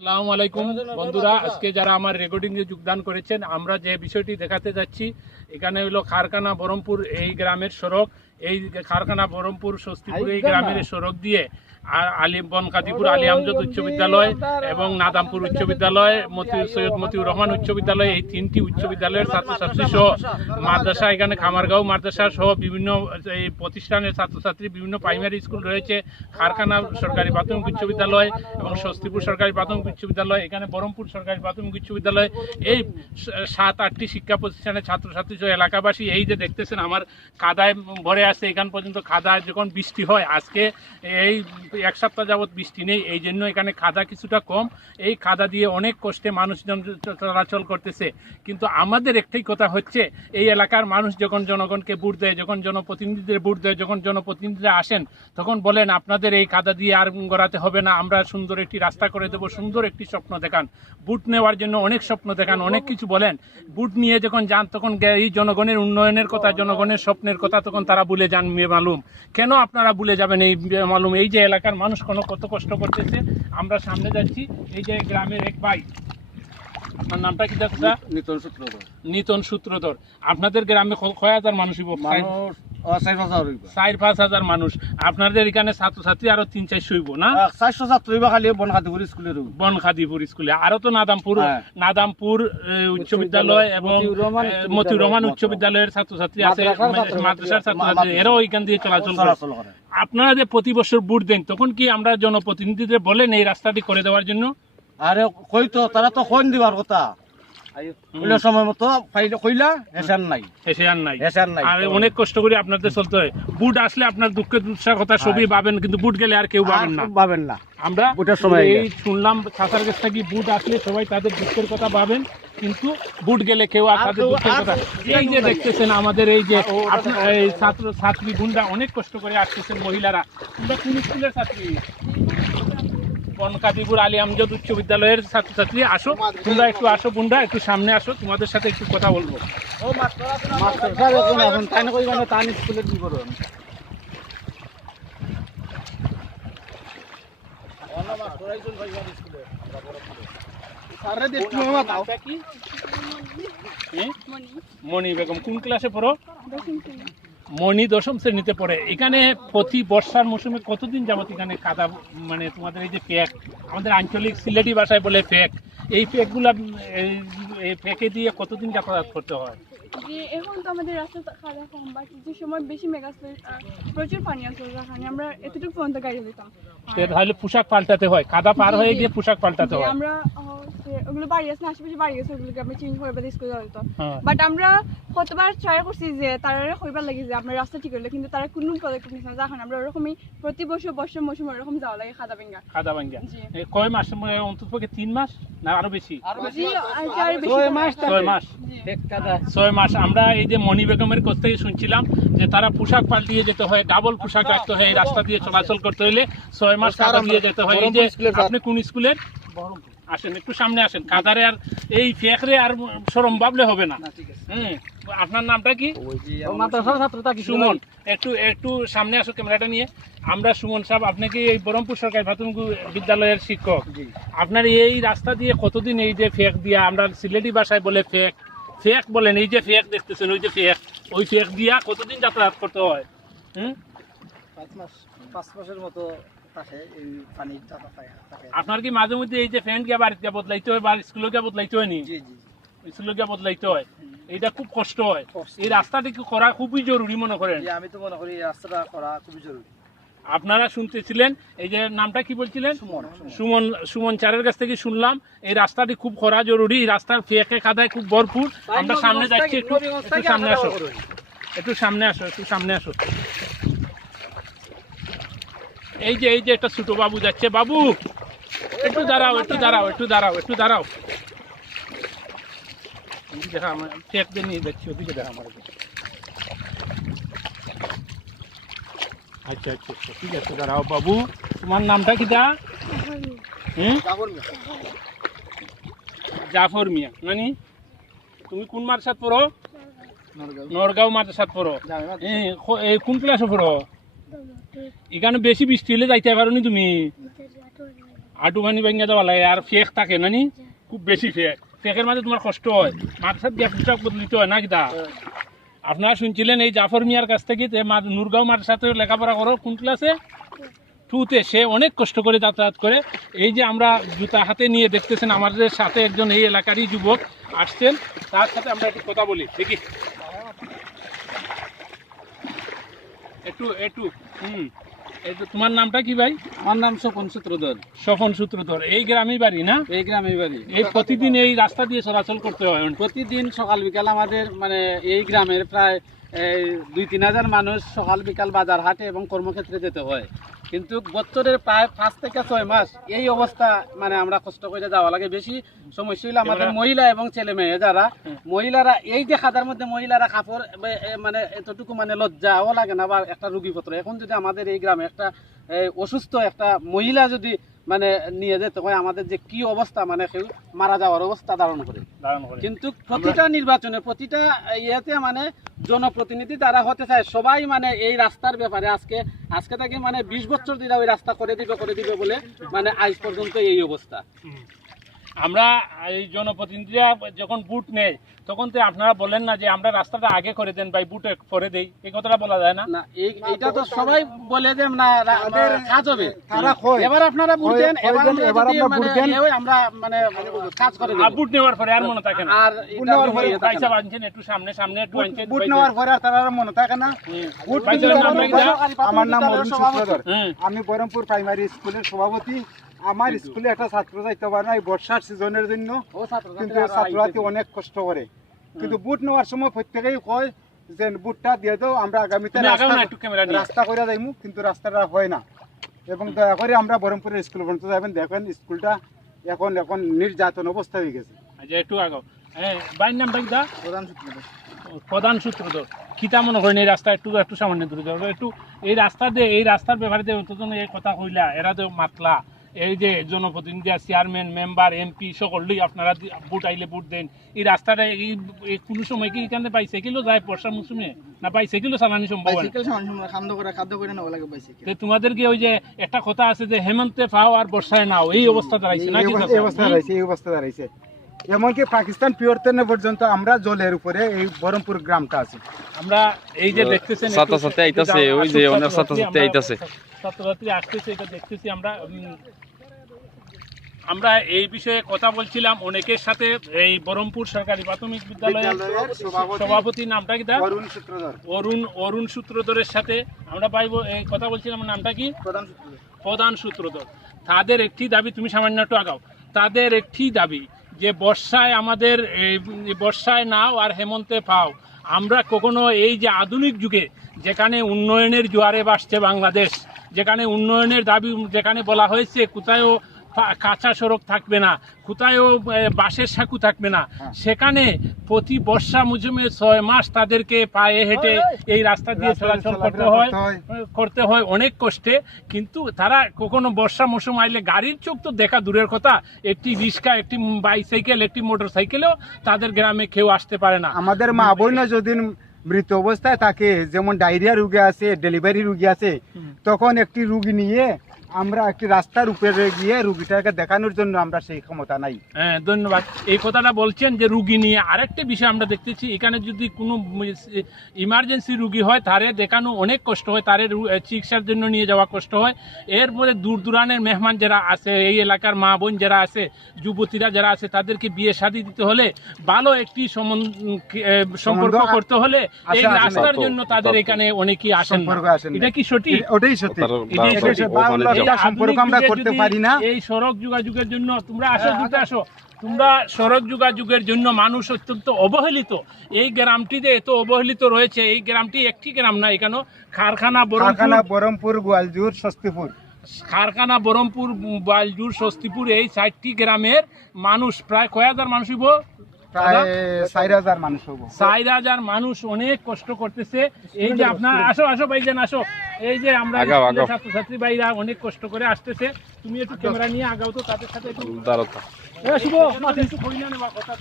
আসসালামু আলাইকুম। বন্ধুরা, আজকে যারা আমার রেকর্ডিং এ যোগদান করেছেন, আমরা যে বিষয়টি দেখাতে যাচ্ছি, এখানে হলো খারকানা বরমপুর এই গ্রামের সড়ক। এই কারখানা বহরমপুর স্বস্তিপুর এই গ্রামের সড়ক দিয়ে আর আলিম বন কাদিপুর আলী আমজদ উচ্চ বিদ্যালয় এবং নাদামপুর উচ্চ বিদ্যালয় মতি সৈয়দ মতিউর রহমান উচ্চ বিদ্যালয় এই তিনটি উচ্চ বিদ্যালয়ের ছাত্রছাত্রী সহ মাদ্রাসা এখানে খামারগাঁও মাদ্রাসা সহ বিভিন্ন এই প্রতিষ্ঠানের ছাত্রছাত্রী বিভিন্ন প্রাইমারি স্কুল রয়েছে কারখানা সরকারি প্রাথমিক উচ্চ বিদ্যালয় এবং স্বস্তিপুর সরকারি প্রাথমিক উচ্চ বিদ্যালয় এখানে বহরমপুর সরকারি প্রাথমিক উচ্চ বিদ্যালয় এই সাত আটটি শিক্ষা প্রতিষ্ঠানের ছাত্রছাত্রী সহ এলাকাবাসী এই যে দেখতেছেন আমার কাদায় ভরে আছে, এখান পর্যন্ত খাদা যখন বৃষ্টি হয়, আজকে এই এক সপ্তাহ যাবৎ বৃষ্টি নেই, এই জন্য এখানে খাদা কিছুটা কম। এই খাদা দিয়ে অনেক কষ্টে মানুষজন চলাচল করতেছে। কিন্তু আমাদের একটাই কথা হচ্ছে, এই এলাকার মানুষ যখন জনগণকে ভোট দেয়, যখন জনপ্রতিনিধিদের ভোট দেয়, যখন জনপ্রতিনিধিরা আসেন, তখন বলেন, আপনাদের এই খাদা দিয়ে আর গড়াতে হবে না, আমরা সুন্দর একটি রাস্তা করে দেবো, সুন্দর একটি স্বপ্ন দেখান। বুট নেওয়ার জন্য অনেক স্বপ্ন দেখান, অনেক কিছু বলেন। বুট নিয়ে যখন যান, তখন এই জনগণের উন্নয়নের কথা, জনগণের স্বপ্নের কথা, তখন তারা ভুলে যান মেয়ে মালুম। কেন আপনারা ভুলে যাবেন এই মালুম? এই যে এলাকার মানুষ কোনো কত কষ্ট করতেছে। আমরা সামনে যাচ্ছি এই যে গ্রামের এক ভাই। আপনার নামটা কি দেখা নিতন সূত্রধর। নিতন সূত্রধর। আপনাদের গ্রামে কয় হাজার মানুষ মানুষ চার হাজার হইবা। চার পাঁচ হাজার মানুষ আপনাদের এখানে ছাত্রছাত্রী আরও তিন চারশো হইব না? চারশো ছাত্র হইবা খালি বনখাতিপুর স্কুলের বনখাদিপুর স্কুলে। আরও তো নাদামপুর। নাদামপুর উচ্চ বিদ্যালয় এবং মতিউর রহমান উচ্চ বিদ্যালয়ের ছাত্রছাত্রী আছে মাদ্রাসার ছাত্রছাত্রী। এরাও এখান দিয়ে চলাচল করে। আপনারা যে প্রতি বছর ভোট দেন তখন কি আমরা জনপ্রতিনিধিদের বলেন এই রাস্তাটি করে দেওয়ার জন্য? আরে কইতো তারা তো কইন দিবার কথা। কইলে সময় মতো ফাইলে কইলা হেসান নাই। এসে নাই। হেসান নাই। আর অনেক কষ্ট করে আপনাদের চলতে হয়। বুট আসলে আপনার দুঃসার কথা সবই পাবেন কিন্তু বুট গেলে আর কেউ পাবেন না। পাবেন না। আমরা বুটের সময় এই শুনলাম চাষার কাছ থেকে বুট আসলে সবাই তাদের দুঃখের কথা পাবেন কিন্তু বুট গেলে কেউ আর আর তাদের দুঃখের কথা এই যে দেখতেছেন আমাদের এই যে ছাত্র ছাত্রী গুন্ডা অনেক কষ্ট করে আসতেছেন মহিলারা। তোমরা কোন স্কুলের ছাত্রী? বনকাদিপুর আলী আমজদ উচ্চ বিদ্যালয়ের ছাত্রছাত্রী। আসো তোমরা একটু আসো গুন্ডা একটু সামনে আসো তোমাদের সাথে একটু কথা বলব। কি? মণি বেগম কোন ক্লাসে পড়ো? মণি দশম শ্রেণীতে পড়ে। এখানে প্রতি বর্ষার মৌসুমে কতদিন যাবত এখানে কাদা মানে তোমাদের এই যে ফ্যাক আমাদের আঞ্চলিক সিলেটি ভাষায় বলে ফ্যাক এই ফ্যাকগুলা এই- ফ্যাকে দিয়ে কতদিন যাতায়াত করতে হয়? এখন তো আমাদের রাস্তা খারাপ কম বাট যে সময় বেশি মেঘ প্রচুর পানি আসলে আমরা এতটুকু পর্যন্ত গাড়ি দিতাম তাহলে পোশাক পাল্টাতে হয় কাদা পার হয়ে গিয়ে পোশাক পাল্টাতে হয়। আমরা ওগুলো বাড়ি আছে না আশেপাশে বাড়ি আছে ওগুলোকে আমরা চেঞ্জ করে স্কুলে হ্যাঁ। বাট আমরা কতবার ট্রাই করছি যে তারা হইবার লাগে যে আমরা রাস্তা ঠিক করলে কিন্তু তারা কোনো পদক্ষেপ নিচ্ছে না যখন আমরা ওরকমই প্রতি বছর বর্ষের মৌসুম ওরকম যাওয়া লাগে খাদা ভাঙ্গা। কয় মাস মানে অন্তত পক্ষে তিন মাস না আরও বেশি? ছয় মাস ছয় মাস। ছয় মাস। আমরা এই যে মণি বেগমের কাছ থেকে শুনছিলাম যে তারা পোশাক পাল্টিয়ে যেতে হয় ডাবল পোশাক রাখতে হয় রাস্তা দিয়ে চলাচল করতে হলে ছয় মাস কাদা দিয়ে যেতে হয়। এই যে আপনি কোন স্কুলের? আসেন একটু সামনে আসেন। কাদারে আর এই ফেকরে আর সরম ভাবলে হবে না। হ্যাঁ আপনার নামটা কি? সুমন। একটু একটু সামনে আসো ক্যামেরাটা নিয়ে। আমরা সুমন সাহেব আপনি কি এই বহরমপুর সরকারি প্রাথমিক বিদ্যালয়ের শিক্ষক? আপনার এই রাস্তা দিয়ে কতদিন এই যে ফেক দিয়া আমরা সিলেটি ভাষায় বলে ফেক ফেক বলেন এই যে ফেক দেখতেছেন ওই যে ফেক ওই ফেক দিয়া কতদিন যাতায়াত করতে হয়? হুম? পাঁচ মাস পাঁচ মাসের মতো আপনার কি মাঝে মধ্যে এই যে ফ্যান গিয়া বাড়িতে বদলাইতে হয় বা স্কুলে গিয়া বদলাইতে হয় নি? স্কুলে গিয়া বদলাইতে হয়। এইটা খুব কষ্ট হয়। এই রাস্তাটি করা খুবই জরুরি মনে করেন আমি তো মনে করি এই রাস্তাটা করা খুবই জরুরি আপনারা শুনতেছিলেন এই যে নামটা কি বলছিলেন? সুমন সুমন। সুমন চারের কাছ থেকে শুনলাম এই রাস্তাটি খুব করা জরুরি রাস্তার ফেকে খাদায় খুব ভরপুর। আমরা সামনে যাচ্ছি একটু একটু সামনে আসো। একটু সামনে আসো একটু সামনে আসো। এই যে এই যে একটা ছোট বাবু যাচ্ছে। বাবু একটু দাঁড়াও একটু দাঁড়াও একটু দাঁড়াও একটু দাঁড়াও। এই দেখা আমার চেক নিয়ে যাচ্ছি ওদিকে দেখা আমার আচ্ছা আচ্ছা আচ্ছা ঠিক আছে দাঁড়াও বাবু। তোমার নামটা কি দা? হুম? জাফর মিয়া। নানি তুমি কোন মাদ্রাসাত পড়ো? নরগাঁও। মাদ্রাসাত পড়ো। কোন ক্লাসে পড়ো? এখানে বেশি বৃষ্টি হলে যাইতে পারো নি তুমি? আটু পানি ভেঙে দেওয়া লাগে, আর ফেক থাকে নানি খুব বেশি ফেক। ফেকের মাঝে তোমার কষ্ট হয়। গ্যাস পোশাক বদলিতে হয় না কিতা আপনারা শুনছিলেন এই জাফর মিয়ার কাছ থেকে যে নুরগাঁও মাদ্রাসাতে লেখাপড়া করো, কোন ক্লাসে টুতে সে অনেক কষ্ট করে যাতায়াত করে। এই যে আমরা জুতা হাতে নিয়ে দেখতেছেন, আমাদের সাথে একজন এই এলাকারই যুবক আসছেন। তার সাথে আমরা একটু কথা বলি। দেখি। একটু একটু হুম। তোমার নামটা কি ভাই? আমার নাম স্বপন সূত্রধর। স্বপন সূত্রধর। এই গ্রামেই বাড়ি না? এই গ্রামেই বাড়ি। এই প্রতিদিন এই রাস্তা দিয়ে চলাচল করতে হয় প্রতিদিন সকাল বিকাল আমাদের মানে এই গ্রামের প্রায় দুই তিন হাজার মানুষ সকাল বিকাল বাজার হাটে এবং কর্মক্ষেত্রে যেতে হয়। কিন্তু বছরের প্রায় পাঁচ থেকে ছয় মাস এই অবস্থা মানে আমরা কষ্ট করে যাওয়া লাগে। বেশি সমস্যা হলো আমাদের মহিলা এবং ছেলে মেয়ে যারা। মহিলারা এই যে খাতার মধ্যে মহিলারা কাপড় মানে এতটুকু মানে লজ্জাও লাগে না বা একটা রুগীপত্র। এখন যদি আমাদের এই গ্রামে একটা অসুস্থ একটা মহিলা যদি মানে নিয়ে যেতে হয় আমাদের যে কি অবস্থা মানে সেই মারা যাওয়ার অবস্থা ধারণ করে। কিন্তু প্রতিটা নির্বাচনে প্রতিটা ইয়েতে মানে জনপ্রতিনিধি তারা হতে চায় সবাই মানে এই রাস্তার ব্যাপারে আজকে আজকে থেকে মানে বিশ বছর দিলে ওই রাস্তা করে দিবে করে দিবে বলে মানে আজ পর্যন্ত এই অবস্থা। আমরা এই জনপ্রতিনিধিরা যখন বুট নেয় তখন তো আপনারা বলেন না যে আমরা রাস্তাটা আগে করে দেন ভাই বুট পরে দেই। এই কথাটা বলা যায় না? না এটা তো সবাই বলে যে না রা- আমার কাজ হবে। তারা। এবার আপনারা বুট দেন এবার এবার যদি মানে বুট দেন? আমরা মানে কাজ করে আর দেব বুট নেওয়ার পরে আর মনে থাকে না। আর বুট নেওয়ার পরে পয়সা না। বাঁধছেন একটু সামনে সামনে একটু বুট আনছেন বুট নেওয়ার পরে আর তারা মনে থাকে না। বুট আমার- নাম অরুণ সূত্রধর আমি বহরমপুর প্রাইমারি স্কুলের সভাপতি। আমার স্কুলে একটা ছাত্র যাইতে পারে না এই বর্ষার সিজনের জন্য। ও ছাত্র কিন্তু ছাত্রীরা ছাত্রছাত্রী অনেক কষ্ট করে। কিন্তু বুট নেওয়ার সময় প্রত্যেকেই কয় যে বুটটা দিয়ে দাও আমরা আগামীতে রাস্তা একটু ক্যামেরা নিয়ে। করে যাইমু কিন্তু রাস্তাটা হয় না। এবং দয়া করে আমরা বহরমপুরের স্কুল পর্যন্ত যাবেন দেখেন স্কুলটা এখন এখন নির্যাতন অবস্থা হয়ে গেছে। একটু আগাও। হ্যাঁ বাইর নামটা কি দা? প্রধান সূত্রধর। প্রধান সূত্রধর। কিতা মনে করেন এই রাস্তা একটু একটু সামান্য দূরে যাবে একটু এই রাস্তা দিয়ে এই রাস্তার ব্যাপারে দিয়ে অন্তত এই কথা কইলা এরা তো মাতলা। এই যে জনপ্রতিনিধি চেয়ারম্যান মেম্বার এমপি সকলেই আপনারা ভোট আইলে ভোট দেন। এই রাস্তাটা এই কোনো সময় কি এখানে বাইসাইকেলও যায় বর্ষার মৌসুমে? না বাইসাইকেলও চালানি সম্ভব খাদ্য করে খাদ্য করে নেওয়া লাগে তো তোমাদেরকে ওই যে একটা কথা আছে যে হেমন্তে পাও আর বর্ষায় নাও এই অবস্থা দাঁড়াইছে না কি এই অবস্থা দাঁড়াইছে এই অবস্থা দাঁড়াইছে। এমনকি পাকিস্তান পিওরতেনে পর্যন্ত আমরা জলের উপরে এই বহরমপুর গ্রামটা আছে। আমরা এই যে দেখতেছেন ছাত্রছাত্রী আইতাছে, ওই যে অনেক ছাত্রছাত্রী আইতাছে। ছাত্রছাত্রী আসতেছে এটা দেখতেছি আমরা আমরা এই বিষয়ে কথা বলছিলাম অনেকের সাথে এই বহরমপুর সরকারি প্রাথমিক বিদ্যালয়ের সভাপতি সভাপতি নামটা কি অরুণ সূত্রধর। অরুণ অরুণ সূত্রধরের সাথে আমরা পাইব এই কথা বলছিলাম নামটা কি? প্রধান সূত্রধর। প্রধান সূত্রধর। তাদের একটি দাবি তুমি সামান্য একটু আগাও। তাদের একটি দাবি যে বর্ষায় আমাদের বর্ষায় নাও আর হেমন্তে পাও। আমরা কখনো এই যে আধুনিক যুগে, যেখানে উন্নয়নের জোয়ারে বাসছে বাংলাদেশ, যেখানে উন্নয়নের দাবি, যেখানে বলা হয়েছে কোথায়ও কাঁচা সড়ক থাকবে না কোথায়ও বাঁশের সাঁকু থাকবে না। সেখানে প্রতি বর্ষা মুজুমে ছয় মাস তাদেরকে পায়ে হেঁটে এই রাস্তা দিয়ে চলাচল করতে হয়। করতে হয়। অনেক কষ্টে কিন্তু তারা কখনো বর্ষা মৌসুম আইলে গাড়ির চোখ তো দেখা দূরের কথা। একটি রিক্সা একটি বাইসাইকেল একটি মোটর সাইকেলেও তাদের গ্রামে কেউ আসতে পারে না। আমাদের মা বোন যদি মৃত অবস্থায় থাকে যেমন ডায়রিয়া রোগী আছে ডেলিভারি রুগী আছে তখন একটি রুগী নিয়ে আমরা একটি রাস্তার উপরে গিয়ে রুগীটাকে দেখানোর জন্য আমরা সেই ক্ষমতা নাই। হ্যাঁ ধন্যবাদ। এই কথাটা বলছেন যে রুগী নিয়ে আরেকটা বিষয় আমরা দেখতেছি। এখানে যদি কোনো ইমার্জেন্সি রুগী হয় তারে দেখানো অনেক কষ্ট হয়। তারে চিকিৎসার জন্য নিয়ে যাওয়া কষ্ট হয়। এরপরে দূর দূরানের মেহমান যারা আছে এই এলাকার মা বোন যারা আছে যুবতীরা যারা আছে তাদেরকে বিয়ে শাদী দিতে হলে ভালো একটি সম্পর্ক করতে হলে এই আসে না। রাস্তার জন্য তাদের এখানে অনেকেই আসেন আসেন এটা কি সঠিক? ওটাই সত্যি এই তার যে সঠিক, সে- ওখানে বাংলা- যাও। সম্পর্ক আমরা করতে পারি না। এই সড়ক যোগাযোগের জন্য তোমরা আসো দ্রুত আসো। তোমরা সড়ক যোগাযোগের জন্য মানুষ অত্যন্ত অবহেলিত। এই গ্রামটিতে এত অবহেলিত রয়েছে। এই গ্রামটি একটি গ্রাম না এখানে কারখানা বরমপুর। কারখানা বহরমপুর গোয়ালজুর স্বস্তিপুর। কারখানা বরমপুর বালজুর স্বস্তিপুর এই চারটি গ্রামের মানুষ প্রায় কয় হাজার মানুষ প্রায় চার হাজার মানুষ হব। চার হাজার মানুষ অনেক কষ্ট করতেছে। এই যে আপনার আসো আসো ভাইজান আসো। এই যে আমরা। ছাত্রছাত্রী ভাইরা অনেক কষ্ট করে আসতেছে। তুমি একটু ক্যামেরা নিয়ে আগাও তো তাদের সাথে একটু দাঁড়াও তো। এ, শুভ, একটু কই না নেওয়া কথা।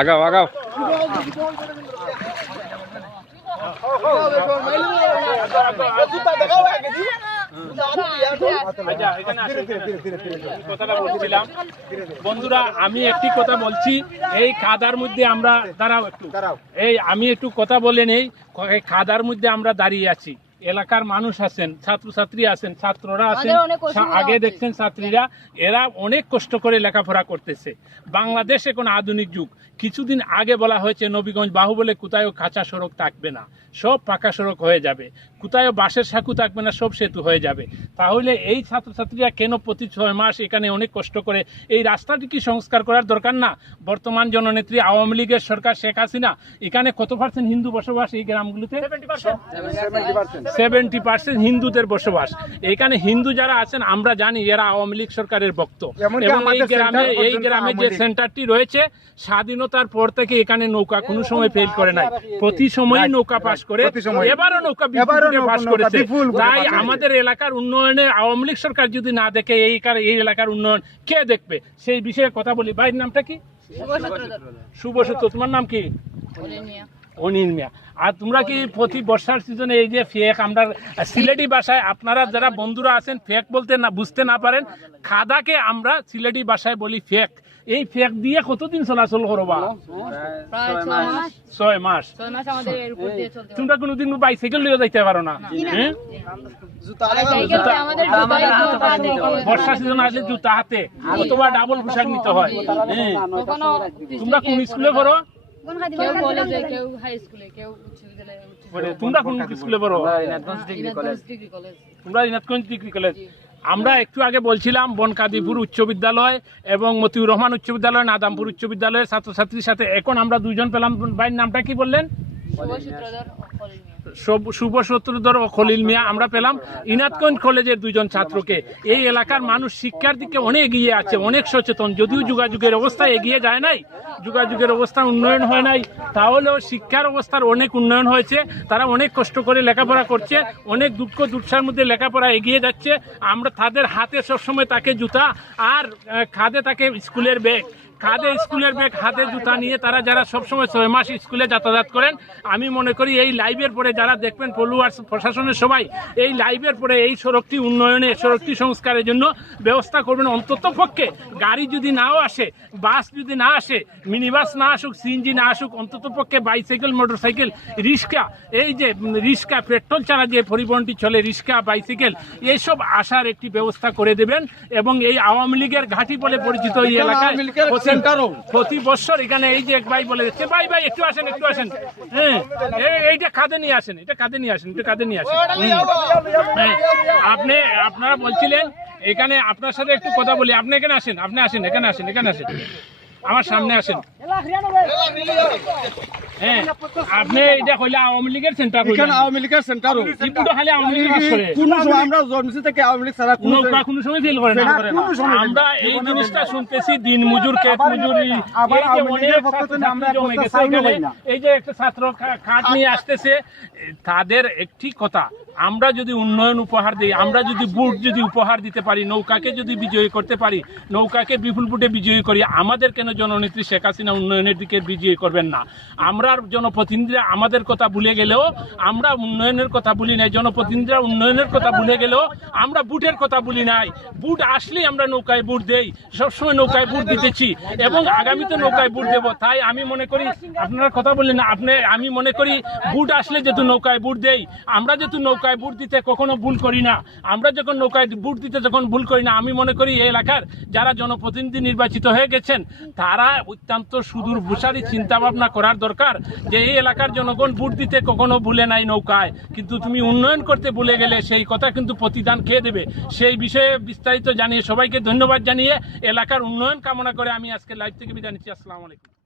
আগাও আগাও। আচ্ছা, এখানে আসো, বলছিলাম। বন্ধুরা আমি একটি কথা বলছি। এই খাদার মধ্যে আমরা দাঁড়াও একটু। এই আমি একটু কথা বলে নেই। এই খাদার মধ্যে আমরা দাঁড়িয়ে আছি। এলাকার মানুষ আছেন ছাত্রছাত্রী আছেন ছাত্ররা আছেন আগে দেখছেন ছাত্রীরা এরা অনেক কষ্ট করে লেখাপড়া করতেছে। বাংলাদেশ এখন আধুনিক যুগ। কিছুদিন আগে বলা হয়েছে নবীগঞ্জ বাহুবলে কোথায় কাঁচা সড়ক থাকবে না। সব পাকা সড়ক হয়ে যাবে। কোথায় বাঁশের সাঁকু থাকবে না সব সেতু হয়ে যাবে। তাহলে এই ছাত্রছাত্রীরা কেন প্রতি ছয় মাস এখানে অনেক কষ্ট করে? এই রাস্তাটি কি সংস্কার করার দরকার না? বর্তমান জননেত্রী আওয়ামী লীগের সরকার শেখ হাসিনা এখানে কত পার্সেন্ট হিন্দু বসবাস এই গ্রামগুলোতে? সেভেন্টি পার্সেন্ট হিন্দুদের বসবাস। এখানে হিন্দু যারা আছেন আমরা জানি এরা আওয়ামী লীগ সরকারের ভক্ত। এবং এই গ্রামে এই গ্রামে যে সেন্টারটি রয়েছে স্বাধীনতার পর থেকে এখানে নৌকা কোনো সময় ফেল করে নাই। প্রতি সময় নৌকা পাস করে এবারও নৌকা পাস করেছে। তাই আমাদের এলাকার উন্নয়নে আওয়ামী লীগ সরকার যদি না দেখে এই কার- এই এলাকার উন্নয়ন কে দেখবে? সেই বিষয়ে কথা বলি। ভাইয়ের নামটা কি? শুভ সূত্র তোমার নাম কি? অনিল মিয়া। আর তোমরা কি প্রতি বর্ষার সিজনে এই যে ফেক আমরা সিলেটি ভাষায় আপনারা যারা বন্ধুরা আছেন ফেক বলতে না বুঝতে না পারেন খাদাকে আমরা সিলেটি ভাষায় বলি ফেক এই ফেক দিয়ে কতদিন চলাচল করবা? ছয় মাস। ছয় মাস। ছয় মাস আমাদের এর উপর দিয়ে চলতে। তোমরা কোনোদিন বাইসাইকেল লিয়ে যাইতে পারো না। হ্যাঁ? বর্ষা সিজন আসলে জুতা হাতে। অথবা ডাবল পোশাক নিতে হয়। হ্যাঁ। তোমরা কোন স্কুলে পড়ো? কেউ কলেজে কেউ হাই স্কুলে কেউ উচ্চ বিদ্যালয়ে উচ্চ তোমরা কোন স্কুলে পড়ো? ডিগ্রি কলেজ তোমরা দিনাজগঞ্জ ডিগ্রি কলেজ আমরা একটু আগে বলছিলাম বনকাদিপুর উচ্চ বিদ্যালয় এবং মতিউর রহমান উচ্চ বিদ্যালয় নাদামপুর উচ্চ বিদ্যালয়ের ছাত্রছাত্রীর সাথে এখন আমরা দুজন পেলাম। ভাইয়ের নামটা কি বললেন? শুভ শত্রুধর ও খলিল মিয়া আমরা পেলাম। ইনাতগঞ্জ কলেজের দুইজন ছাত্রকে। এই এলাকার মানুষ শিক্ষার দিকে অনেক এগিয়ে আছে, অনেক সচেতন। যদিও যোগাযোগের অবস্থা এগিয়ে যায় নাই, যোগাযোগের অবস্থা উন্নয়ন হয় নাই, তাহলেও শিক্ষার অবস্থার অনেক উন্নয়ন হয়েছে। তারা অনেক কষ্ট করে লেখাপড়া করছে, অনেক দুঃখ দুঃসার মধ্যে লেখাপড়া এগিয়ে যাচ্ছে। আমরা তাদের হাতে সবসময় তাকে জুতা আর খাদে তাকে স্কুলের ব্যাগ। খাদে স্কুলের ব্যাগ হাতে জুতা নিয়ে তারা যারা সবসময় ছয় মাস স্কুলে যাতায়াত করেন আমি মনে করি এই লাইভের পরে যারা দেখবেন পলুয়ার প্রশাসনের সবাই এই লাইভের পরে এই সড়কটি উন্নয়নে সড়কটি সংস্কারের জন্য ব্যবস্থা করবেন অন্তত পক্ষে। গাড়ি যদি নাও আসে বাস যদি না আসে মিনি বাস না আসুক সিএনজি না আসুক অন্তত পক্ষে বাইসাইকেল মোটরসাইকেল রিক্সা এই যে রিক্সা পেট্রোল ছাড়া যে পরিবহনটি চলে রিক্সা বাইসাইকেল এইসব আসার একটি ব্যবস্থা করে দেবেন এবং এই আওয়ামী লীগের ঘাঁটি বলে পরিচিত এই এলাকায় প্রতি- প্রতি বছর এখানে এই যে এক ভাই বলে দিচ্ছে ভাই ভাই একটু আসেন একটু আসেন। হ্যাঁ এই- এইটা কাঁধে নিয়ে আসেন এটা কাঁধে নিয়ে আসেন এটা কাঁধে নিয়ে আসেন। হ্যাঁ, আপনি আপনারা বলছিলেন এখানে আপনার সাথে একটু কথা বলি। আপনি এখানে আসেন আপনি আসেন এখানে আসেন এখানে আসেন। আমার সামনে আসেন। আপনি এটা কইলে আওয়ামী লীগের সেন্টার এখানে আওয়ামী লীগের সেন্টারও ত্রিপুরা খালি আওয়ামী লীগের কাজ করে। কোন সময় আমরা জন্মছি থেকে আওয়ামী লীগ ছাড়া কোনো নৌকা সময় ফেল করে না। কোনো সময় fail আমরা এই জিনিসটা শুনতেছি দিন মজুর ক্ষেত মজুরি আবার আওয়ামী লীগের পক্ষ থেকে আমরা জমে গেছে সাইনও এখানে। পাই না। এই যে একটা ছাত্র খা- নিয়ে আসতেছে তাদের একটি কথা আমরা যদি উন্নয়ন উপহার দিই আমরা যদি বুট যদি উপহার দিতে পারি নৌকাকে যদি বিজয়ী করতে পারি নৌকাকে বিপুল বুটে বিজয়ী করি আমাদের কেন জননেত্রী শেখ হাসিনা উন্নয়নের দিকে বিজয়ী করবেন না? আমরা জনপ্রতিনিধিরা আমাদের কথা ভুলে গেলেও, আমরা উন্নয়নের কথা বলি নাই। জনপ্রতিনিধিরা উন্নয়নের কথা ভুলে গেলেও, আমরা বুটের কথা বলি নাই। বুট আসলেই আমরা নৌকায় বুট দেই। সবসময় নৌকায় বুট দিতেছি এবং আগামীতে নৌকায় বুট দেব। তাই আমি মনে করি, আপনারা কথা বললেন না, আপনি, আমি মনে করি বুট আসলে যেহেতু নৌকায় বুট দেই, আমরা যেহেতু নৌকায় বুট দিতে কখনো ভুল করি না। আমরা যখন নৌকায় বুট দিতে যখন ভুল করি না, আমি মনে করি এই এলাকার যারা জনপ্রতিনিধি নির্বাচিত হয়ে গেছেন, তারা অত্যন্ত সুদূর চিন্তা ভাবনা করার দরকার। যে এই এলাকার জনগণ ভোট দিতে কখনো ভুলে নাই নৌকায়। কিন্তু তুমি উন্নয়ন করতে ভুলে গেলে সেই কথা কিন্তু প্রতিদান খেয়ে দেবে। সেই বিষয়ে বিস্তারিত জানিয়ে সবাইকে ধন্যবাদ জানিয়ে এলাকার উন্নয়ন কামনা করে আমি আজকে লাইভ থেকে বিদায় নিচ্ছি। আসসালামু আলাইকুম।